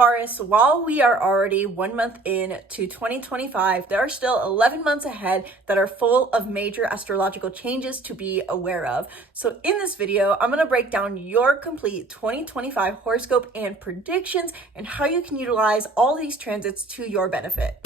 Taurus, while we are already 1 month in to 2025, there are still 11 months ahead that are full of major astrological changes to be aware of. So in this video, I'm going to break down your complete 2025 horoscope and predictions and how you can utilize all these transits to your benefit.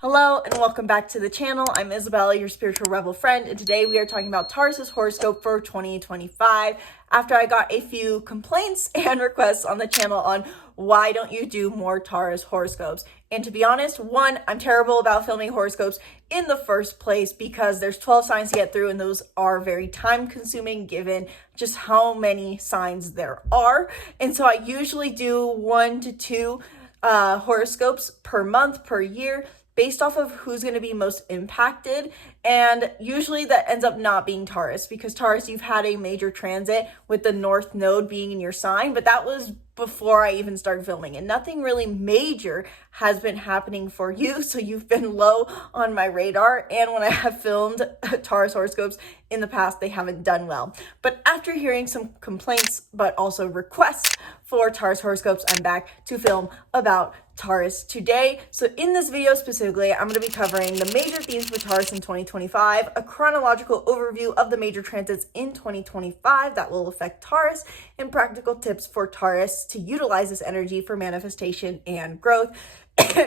Hello and welcome back to the channel. I'm Isabelle, your spiritual rebel friend, and today we are talking about Taurus's horoscope for 2025 after I got a few complaints and requests on the channel on why don't you do more Taurus horoscopes. And to be honest, one, I'm terrible about filming horoscopes in the first place because there's 12 signs to get through and those are very time consuming given just how many signs there are. And so I usually do 1 to 2 horoscopes per month, per year, based off of who's going to be most impacted. And usually that ends up not being Taurus because Taurus, you've had a major transit with the North Node being in your sign, but that was before I even started filming and nothing really major has been happening for you. So you've been low on my radar. And when I have filmed Taurus horoscopes in the past, they haven't done well. But after hearing some complaints, but also requests for Taurus horoscopes, I'm back to film about Taurus today. So in this video specifically, I'm going to be covering the major themes for Taurus in 2025, a chronological overview of the major transits in 2025 that will affect Taurus, and practical tips for Taurus to utilize this energy for manifestation and growth.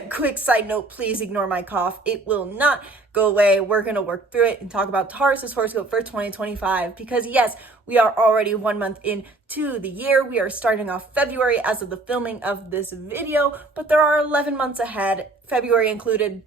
Quick side note, please ignore my cough. It will not go away. We're going to work through it and talk about Taurus's horoscope for 2025 because yes, we are already 1 month into the year. We are starting off February as of the filming of this video, but there are 11 months ahead, February included,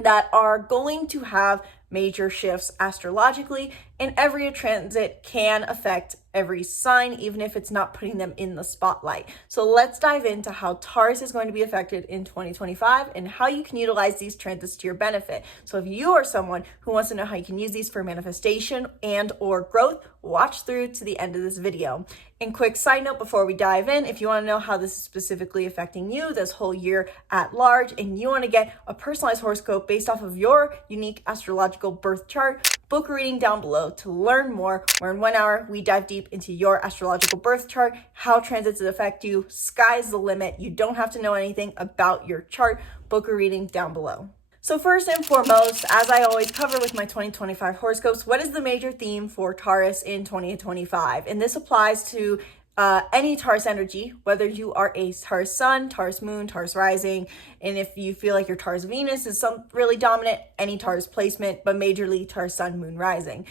that are going to have major shifts astrologically, and every transit can affect every sign, even if it's not putting them in the spotlight. So let's dive into how Taurus is going to be affected in 2025 and how you can utilize these transits to your benefit. So if you are someone who wants to know how you can use these for manifestation and or growth, watch through to the end of this video. And quick side note before we dive in, if you want to know how this is specifically affecting you this whole year at large, and you want to get a personalized horoscope based off of your unique astrological birth chart, book a reading down below to learn more, where in 1 hour we dive deep into your astrological birth chart, how transits affect you. Sky's the limit. You don't have to know anything about your chart. Book a reading down below. So first and foremost, as I always cover with my 2025 horoscopes, what is the major theme for Taurus in 2025? And this applies to any Taurus energy, whether you are a Taurus sun, Taurus moon, Taurus rising, and if you feel like your Taurus Venus is some really dominant, any Taurus placement, but majorly Taurus sun, moon, rising.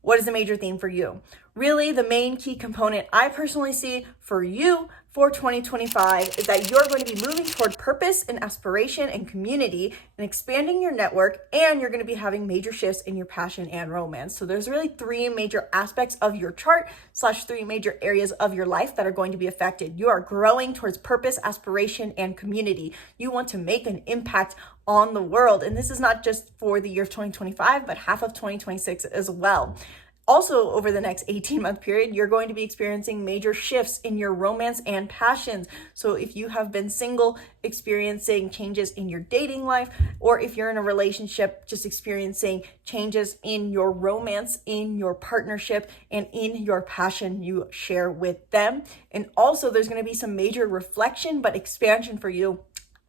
What is the major theme for you? Really, the main key component I personally see for you for 2025 is that you're going to be moving toward purpose and aspiration and community and expanding your network, and you're going to be having major shifts in your passion and romance. So there's really 3 major aspects of your chart / 3 major areas of your life that are going to be affected. You are growing towards purpose, aspiration, and community. You want to make an impact on the world. And this is not just for the year of 2025, but half of 2026 as well. Also, over the next 18-month period, you're going to be experiencing major shifts in your romance and passions. So if you have been single, experiencing changes in your dating life, or if you're in a relationship, just experiencing changes in your romance, in your partnership, and in your passion you share with them. And also, there's going to be some major reflection, but expansion for you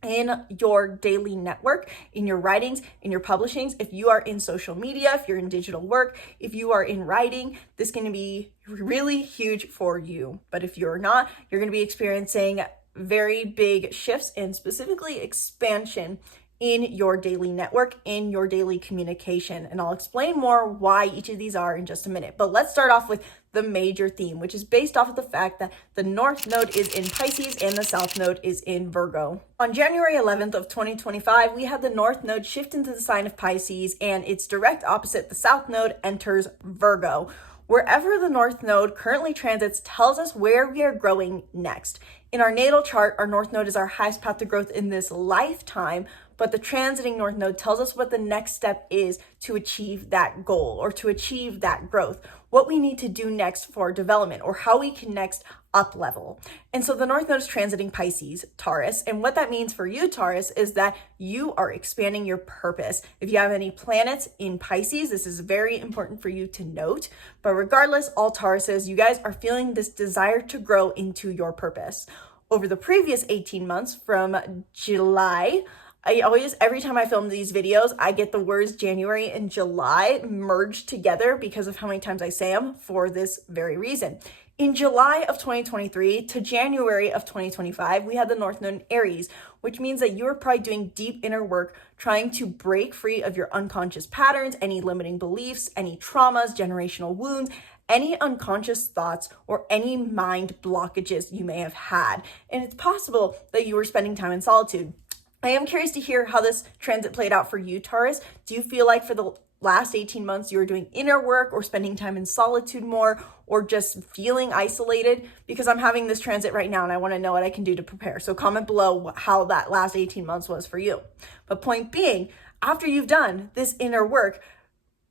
in your daily network, in your writings, in your publishings. If you are in social media, if you're in digital work, if you are in writing, this is going to be really huge for you. But if you're not, you're going to be experiencing very big shifts and specifically expansion in your daily network, in your daily communication. And I'll explain more why each of these are in just a minute. But let's start off with the major theme, which is based off of the fact that the North Node is in Pisces and the South Node is in Virgo. On January 11th of 2025, we had the North Node shift into the sign of Pisces, and its direct opposite, the South Node, enters Virgo. Wherever the North Node currently transits tells us where we are growing next. In our natal chart, our North Node is our highest path to growth in this lifetime, but the transiting North Node tells us what the next step is to achieve that goal or to achieve that growth, what we need to do next for development or how we can next up level. And so the North Node is transiting Pisces, Taurus. And what that means for you, Taurus, is that you are expanding your purpose. If you have any planets in Pisces, this is very important for you to note. But regardless, all Tauruses, you guys are feeling this desire to grow into your purpose. Over the previous 18 months from July, every time I film these videos, I get the words January and July merged together because of how many times I say them for this very reason. In July of 2023 to January of 2025, we had the North Node in Aries, which means that you're probably doing deep inner work, trying to break free of your unconscious patterns, any limiting beliefs, any traumas, generational wounds, any unconscious thoughts, or any mind blockages you may have had. And it's possible that you were spending time in solitude. I am curious to hear how this transit played out for you, Taurus. Do you feel like for the last 18 months you were doing inner work or spending time in solitude more, or just feeling isolated? Because I'm having this transit right now and I want to know what I can do to prepare. So comment below how that last 18 months was for you. But point being, after you've done this inner work,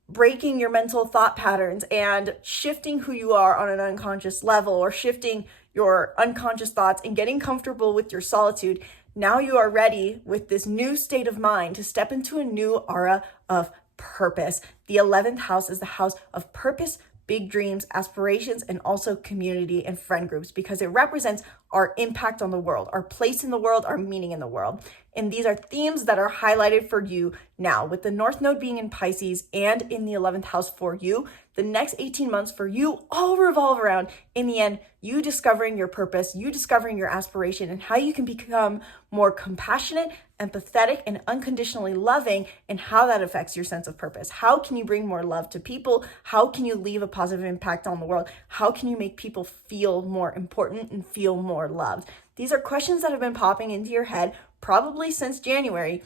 breaking your mental thought patterns and shifting who you are on an unconscious level, or shifting your unconscious thoughts and getting comfortable with your solitude, now you are ready with this new state of mind to step into a new aura of purpose. The 11th house is the house of purpose, big dreams, aspirations, and also community and friend groups, because it represents our impact on the world, our place in the world, our meaning in the world. And these are themes that are highlighted for you now. With the North Node being in Pisces and in the 11th house for you, the next 18 months for you all revolve around, in the end, you discovering your purpose, you discovering your aspiration, and how you can become more compassionate, empathetic, and unconditionally loving, and how that affects your sense of purpose. How can you bring more love to people? How can you leave a positive impact on the world? How can you make people feel more important and feel more loved? These are questions that have been popping into your head probably since January.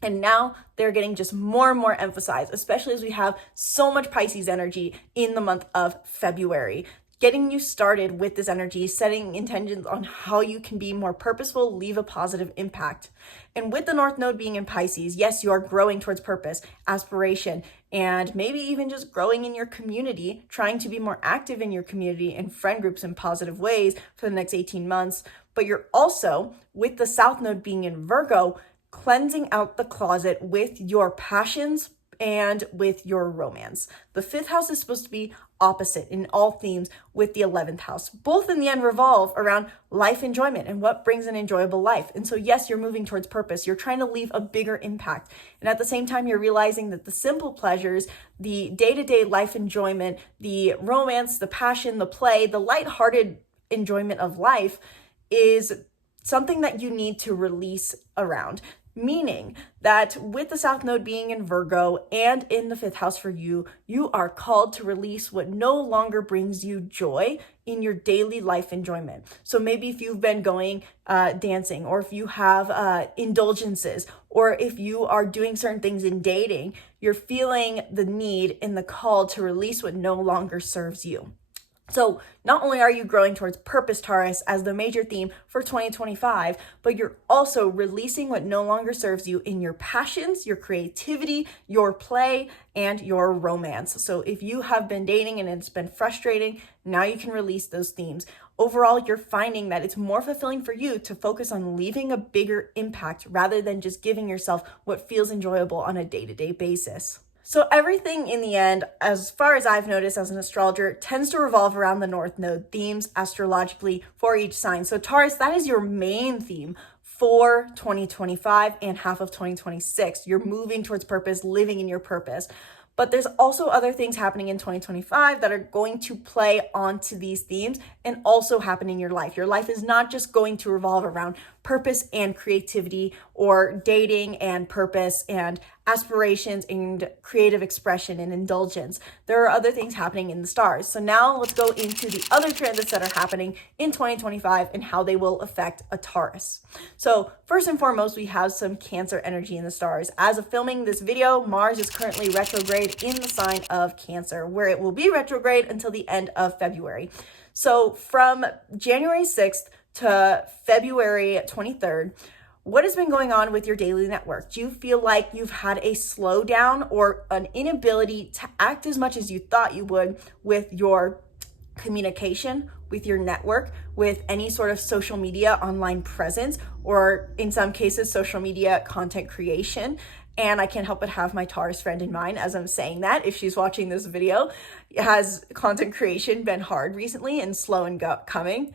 And now they're getting just more and more emphasized, especially as we have so much Pisces energy in the month of February. Getting you started with this energy, setting intentions on how you can be more purposeful, leave a positive impact. And with the North Node being in Pisces, yes, you are growing towards purpose, aspiration, and maybe even just growing in your community, trying to be more active in your community and friend groups in positive ways for the next 18 months. But you're also, with the South Node being in Virgo, cleansing out the closet with your passions and with your romance. The 5th house is supposed to be opposite in all themes with the 11th house. Both in the end revolve around life enjoyment and what brings an enjoyable life. And so yes, you're moving towards purpose. You're trying to leave a bigger impact. And at the same time, you're realizing that the simple pleasures, the day-to-day life enjoyment, the romance, the passion, the play, the lighthearted enjoyment of life is something that you need to release around. Meaning that with the South Node being in Virgo and in the 5th house for you, you are called to release what no longer brings you joy in your daily life enjoyment. So maybe if you've been going dancing, or if you have indulgences, or if you are doing certain things in dating, you're feeling the need and the call to release what no longer serves you. So not only are you growing towards purpose, Taurus, as the major theme for 2025, but you're also releasing what no longer serves you in your passions, your creativity, your play, and your romance. So if you have been dating and it's been frustrating, now you can release those themes. Overall, you're finding that it's more fulfilling for you to focus on leaving a bigger impact rather than just giving yourself what feels enjoyable on a day-to-day basis. So everything in the end, as far as I've noticed as an astrologer, tends to revolve around the North Node themes astrologically for each sign. So Taurus, that is your main theme for 2025 and half of 2026. You're moving towards purpose, living in your purpose. But there's also other things happening in 2025 that are going to play onto these themes and also happen in your life. Your life is not just going to revolve around purpose and creativity, or dating and purpose and aspirations and creative expression and indulgence. There are other things happening in the stars. So now let's go into the other transits that are happening in 2025 and how they will affect a Taurus. So first and foremost, we have some Cancer energy in the stars. As of filming this video, Mars is currently retrograde in the sign of Cancer, where it will be retrograde until the end of February. So from January 6th to February 23rd, what has been going on with your daily network? Do you feel like you've had a slowdown or an inability to act as much as you thought you would with your communication, with your network, with any sort of social media online presence, or in some cases, social media content creation? And I can't help but have my Taurus friend in mind as I'm saying that. If she's watching this video, has content creation been hard recently and slow in coming?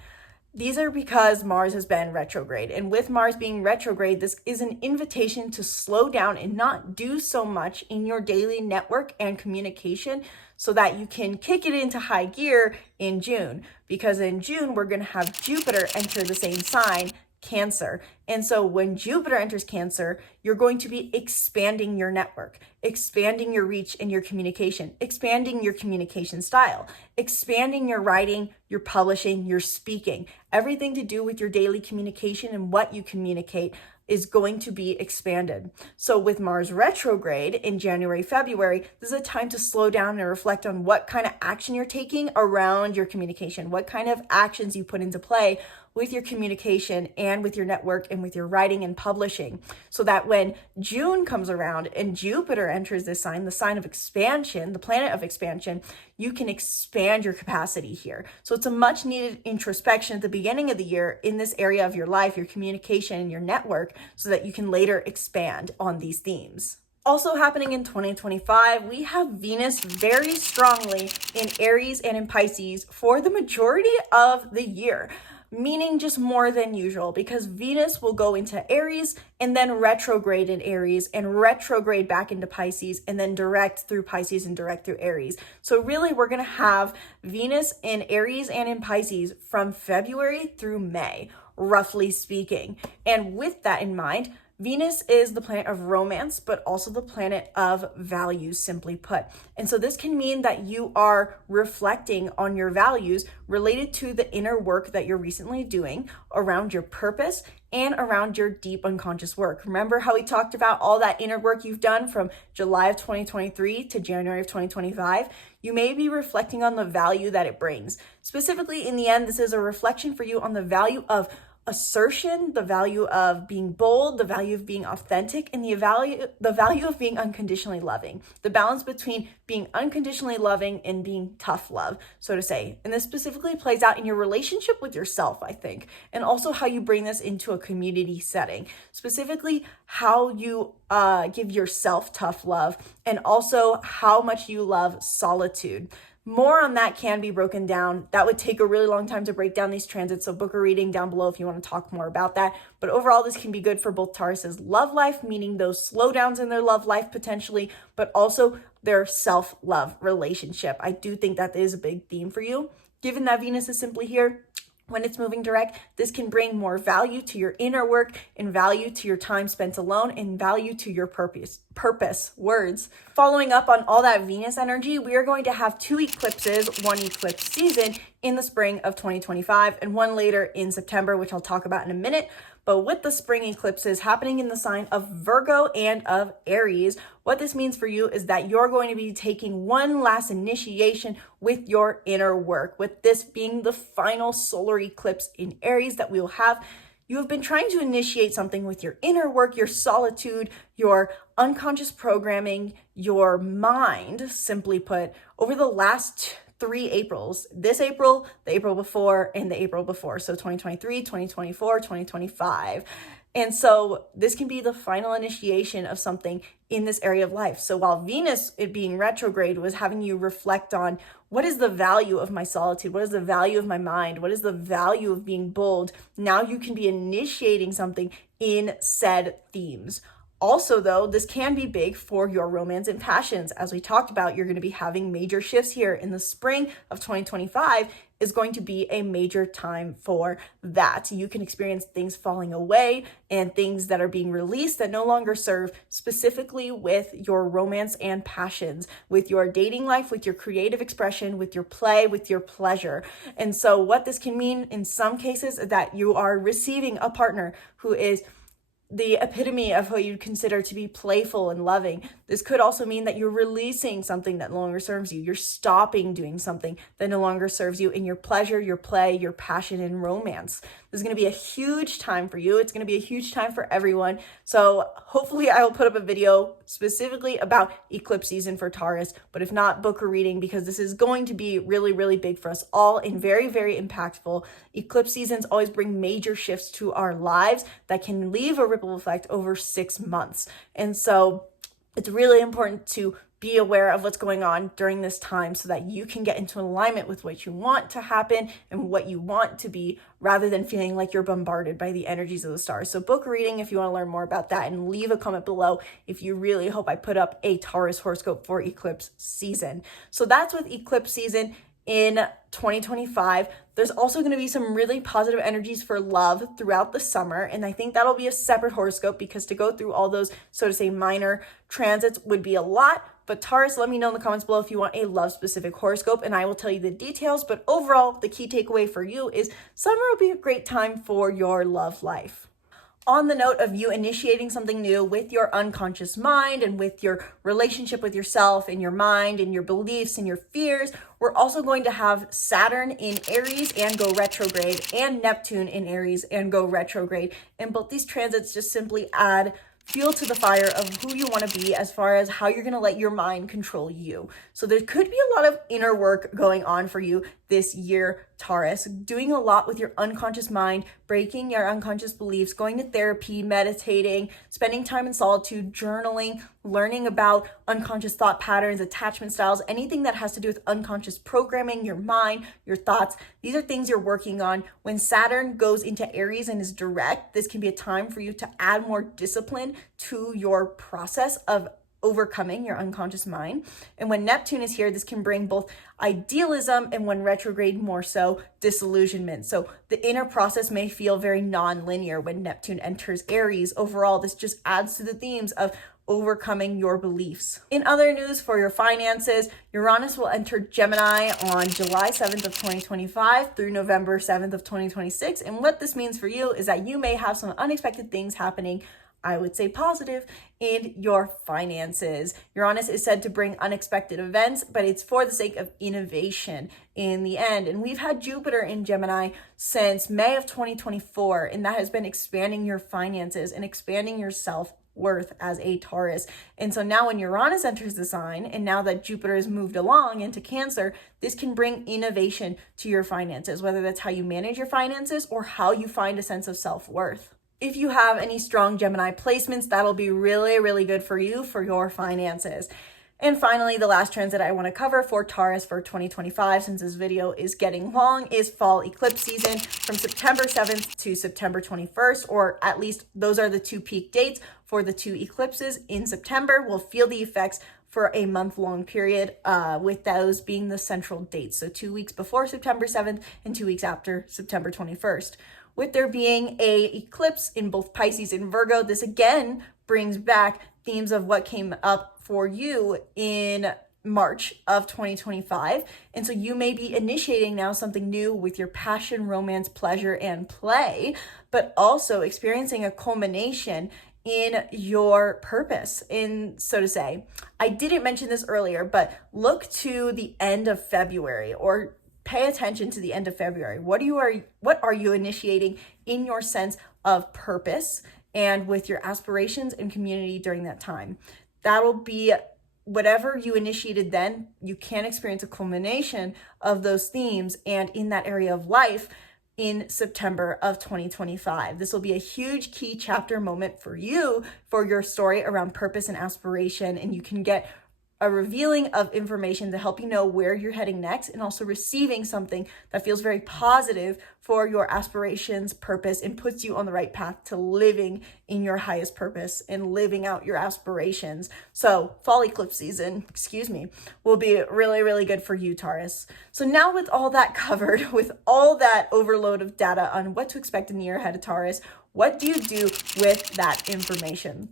These are because Mars has been retrograde. And with Mars being retrograde, this is an invitation to slow down and not do so much in your daily network and communication so that you can kick it into high gear in June. Because in June, we're going to have Jupiter enter the same sign, Cancer. And so when Jupiter enters Cancer, you're going to be expanding your network, expanding your reach and your communication, expanding your communication style, expanding your writing, your publishing, your speaking. Everything to do with your daily communication and what you communicate is going to be expanded. So with Mars retrograde in January, February, this is a time to slow down and reflect on what kind of action you're taking around your communication, what kind of actions you put into play with your communication and with your network and with your writing and publishing, so that when June comes around and Jupiter enters this sign, the sign of expansion, the planet of expansion, you can expand your capacity here. So it's a much needed introspection at the beginning of the year in this area of your life, your communication and your network, so that you can later expand on these themes. Also happening in 2025, we have Venus very strongly in Aries and in Pisces for the majority of the year, meaning just more than usual, because Venus will go into Aries and then retrograde in Aries and retrograde back into Pisces and then direct through Pisces and direct through Aries. So really, we're going to have Venus in Aries and in Pisces from February through May, roughly speaking. And with that in mind, Venus is the planet of romance, but also the planet of values, simply put. And so this can mean that you are reflecting on your values related to the inner work that you're recently doing around your purpose and around your deep unconscious work. Remember how we talked about all that inner work you've done from July of 2023 to January of 2025? You may be reflecting on the value that it brings. Specifically, in the end, this is a reflection for you on the value of assertion, the value of being bold, the value of being authentic, and the value of being unconditionally loving. The balance between being unconditionally loving and being tough love, so to say. And this specifically plays out in your relationship with yourself, I think, and also how you bring this into a community setting. Specifically, how you give yourself tough love, and also how much you love solitude. More on that can be broken down. That would take a really long time to break down these transits, so book a reading down below if you want to talk more about that. But overall, this can be good for both Taurus's love life, meaning those slowdowns in their love life potentially, but also their self-love relationship. I do think that is a big theme for you. Given that Venus is simply here, when it's moving direct, this can bring more value to your inner work and value to your time spent alone and value to your purpose. Following up on all that Venus energy, we are going to have 2 eclipses, one eclipse season in the spring of 2025 and one later in September, which I'll talk about in a minute. But with the spring eclipses happening in the sign of Virgo and of Aries, what this means for you is that you're going to be taking one last initiation with your inner work, with this being the final solar eclipse in Aries that we will have. You have been trying to initiate something with your inner work, your solitude, your unconscious programming, your mind, simply put, over the last 3 Aprils, this April, the April before, and the April before. So 2023, 2024, 2025. And so this can be the final initiation of something in this area of life. So while Venus, it being retrograde, was having you reflect on what is the value of my solitude? What is the value of my mind? What is the value of being bold? Now you can be initiating something in said themes. Also, though, this can be big for your romance and passions. As we talked about, you're going to be having major shifts here in the spring of 2025 is going to be a major time for that. You can experience things falling away and things that are being released that no longer serve, specifically with your romance and passions, with your dating life, with your creative expression, with your play, with your pleasure. And so what this can mean in some cases is that you are receiving a partner who is the epitome of what you'd consider to be playful and loving. This could also mean that you're releasing something that no longer serves you. You're stopping doing something that no longer serves you in your pleasure, your play, your passion, and romance. This is going to be a huge time for you. It's going to be a huge time for everyone. So hopefully I will put up a video specifically about eclipse season for Taurus, but if not, book a reading, because this is going to be really, really big for us all and very, very impactful. Eclipse seasons always bring major shifts to our lives that can leave a ripple effect over 6 months. And so it's really important to be aware of what's going on during this time so that you can get into alignment with what you want to happen and what you want to be, rather than feeling like you're bombarded by the energies of the stars. So book a reading if you want to learn more about that, and leave a comment below if you really hope I put up a Taurus horoscope for eclipse season. So that's with eclipse season in 2025. There's also going to be some really positive energies for love throughout the summer, and I think that'll be a separate horoscope, because to go through all those, so to say, minor transits would be a lot. But Taurus, let me know in the comments below if you want a love-specific horoscope, and I will tell you the details. But overall, the key takeaway for you is summer will be a great time for your love life. On the note of you initiating something new with your unconscious mind and with your relationship with yourself and your mind and your beliefs and your fears, we're also going to have Saturn in Aries and go retrograde, and Neptune in Aries and go retrograde. And both these transits just simply add fuel to the fire of who you want to be as far as how you're going to let your mind control you. So there could be a lot of inner work going on for you this year, Taurus, doing a lot with your unconscious mind, breaking your unconscious beliefs, going to therapy, meditating, spending time in solitude, journaling, learning about unconscious thought patterns, attachment styles, anything that has to do with unconscious programming, your mind, your thoughts. These are things you're working on. When Saturn goes into Aries and is direct, this can be a time for you to add more discipline to your process of overcoming your unconscious mind. And when Neptune is here, this can bring both idealism, and when retrograde, more so disillusionment. So the inner process may feel very non-linear when Neptune enters Aries. Overall, this just adds to the themes of overcoming your beliefs. In other news for your finances, Uranus will enter Gemini on July 7th of 2025 through November 7th of 2026. And what this means for you is that you may have some unexpected things happening, I would say positive, in your finances. Uranus is said to bring unexpected events, but it's for the sake of innovation in the end. And we've had Jupiter in Gemini since May of 2024, and that has been expanding your finances and expanding your self-worth as a Taurus. And so now when Uranus enters the sign, and now that Jupiter has moved along into Cancer, this can bring innovation to your finances, whether that's how you manage your finances or how you find a sense of self-worth. If you have any strong Gemini placements, that'll be really, really good for you for your finances. And finally, the last transit I want to cover for Taurus for 2025, since this video is getting long, is fall eclipse season from September 7th to September 21st, or at least those are the two peak dates for the two eclipses in September. We'll feel the effects for a month-long period, with those being the central dates. So 2 weeks before September 7th and 2 weeks after September 21st. With there being a eclipse in both Pisces and Virgo, this again brings back themes of what came up for you in March of 2025. And so you may be initiating now something new with your passion, romance, pleasure, and play, but also experiencing a culmination in your purpose, in, so to say. I didn't mention this earlier, but look to the end of February, or pay attention to the end of February. What are you initiating in your sense of purpose and with your aspirations and community during that time? That'll be whatever you initiated then. You can experience a culmination of those themes and in that area of life in September of 2025. This will be a huge key chapter moment for you, for your story around purpose and aspiration, and you can get a revealing of information to help you know where you're heading next, and also receiving something that feels very positive for your aspirations, purpose, and puts you on the right path to living in your highest purpose and living out your aspirations. So fall eclipse season, will be really, really good for you, Taurus. So now with all that covered, with all that overload of data on what to expect in the year ahead of Taurus, what do you do with that information?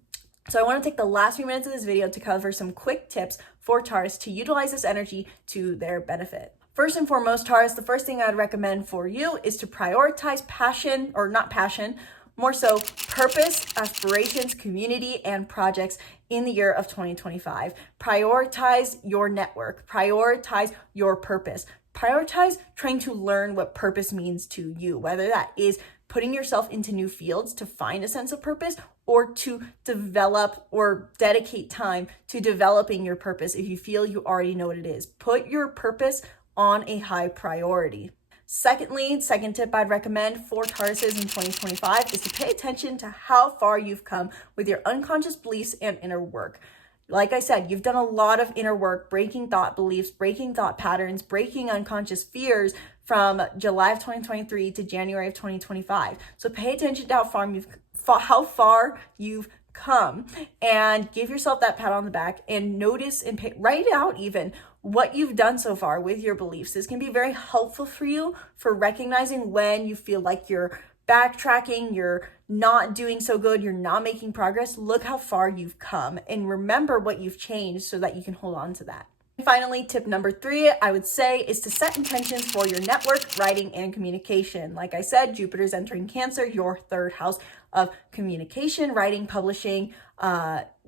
So I want to take the last few minutes of this video to cover some quick tips for Taurus to utilize this energy to their benefit. First and foremost, Taurus, the first thing I'd recommend for you is to prioritize passion, or not passion, more so purpose, aspirations, community, and projects in the year of 2025. Prioritize your network, prioritize your purpose, prioritize trying to learn what purpose means to you, whether that is putting yourself into new fields to find a sense of purpose or to develop or dedicate time to developing your purpose if you feel you already know what it is. Put your purpose on a high priority. Secondly, second tip I'd recommend for Tauruses in 2025 is to pay attention to how far you've come with your unconscious beliefs and inner work. Like I said, you've done a lot of inner work, breaking thought beliefs, breaking thought patterns, breaking unconscious fears from July of 2023 to January of 2025. So pay attention to how far you've come and give yourself that pat on the back and notice and write out even what you've done so far with your beliefs. This can be very helpful for you for recognizing when you feel like you're backtracking, you're not doing so good, you're not making progress. Look how far you've come and remember what you've changed so that you can hold on to that. And finally, tip number 3, I would say, is to set intentions for your network, writing, and communication. Like I said, Jupiter's entering Cancer, your 3rd house of communication, writing, publishing,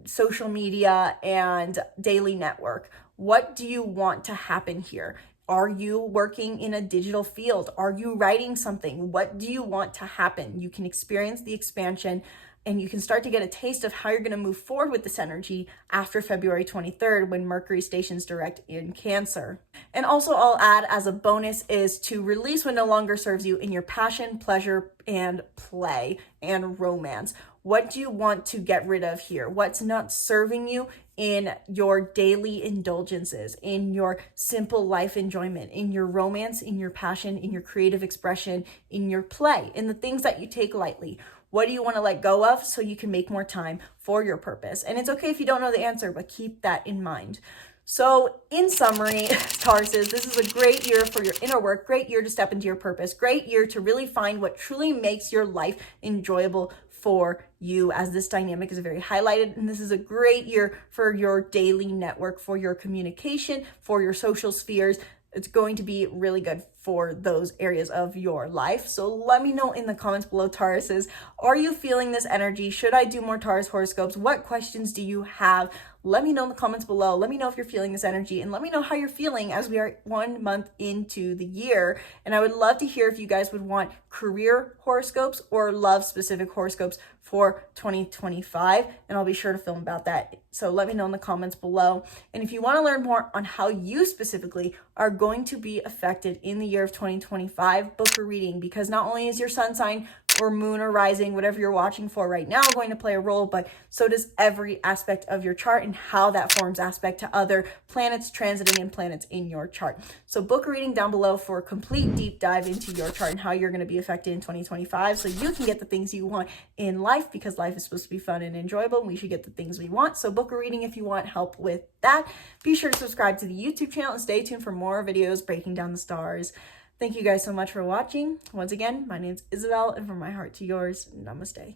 social media, and daily network. What do you want to happen here? Are you working in a digital field? Are you writing something? What do you want to happen? You can experience the expansion and you can start to get a taste of how you're going to move forward with this energy after February 23rd when Mercury stations direct in Cancer. And also I'll add as a bonus is to release what no longer serves you in your passion, pleasure, and play and romance. What do you want to get rid of here? What's not serving you in your daily indulgences, in your simple life enjoyment, in your romance, in your passion, in your creative expression, in your play, in the things that you take lightly? What do you want to let go of so you can make more time for your purpose? And it's okay if you don't know the answer, but keep that in mind. So in summary, Tauruses, this is a great year for your inner work, great year to step into your purpose, great year to really find what truly makes your life enjoyable for you, as this dynamic is very highlighted. And this is a great year for your daily network, for your communication, for your social spheres. It's going to be really good for those areas of your life. So let me know in the comments below, Tauruses, are you feeling this energy? Should I do more Taurus horoscopes? What questions do you have? Let me know in the comments below. Let me know if you're feeling this energy and let me know how you're feeling as we are 1 month into the year. And I would love to hear if you guys would want career horoscopes or love specific horoscopes for 2025. And I'll be sure to film about that. So let me know in the comments below. And if you want to learn more on how you specifically are going to be affected in the year of 2025, book a reading, because not only is your sun sign or moon or rising, whatever you're watching for right now, going to play a role, but so does every aspect of your chart and how that forms aspect to other planets transiting and planets in your chart. So book a reading down below for a complete deep dive into your chart and how you're going to be affected in 2025 so you can get the things you want in life, because life is supposed to be fun and enjoyable and we should get the things we want. So book a reading if you want help with that. Be sure to subscribe to the YouTube channel and stay tuned for more videos breaking down the stars. Thank you guys so much for watching. Once again, my name's Isabelle, and from my heart to yours, namaste.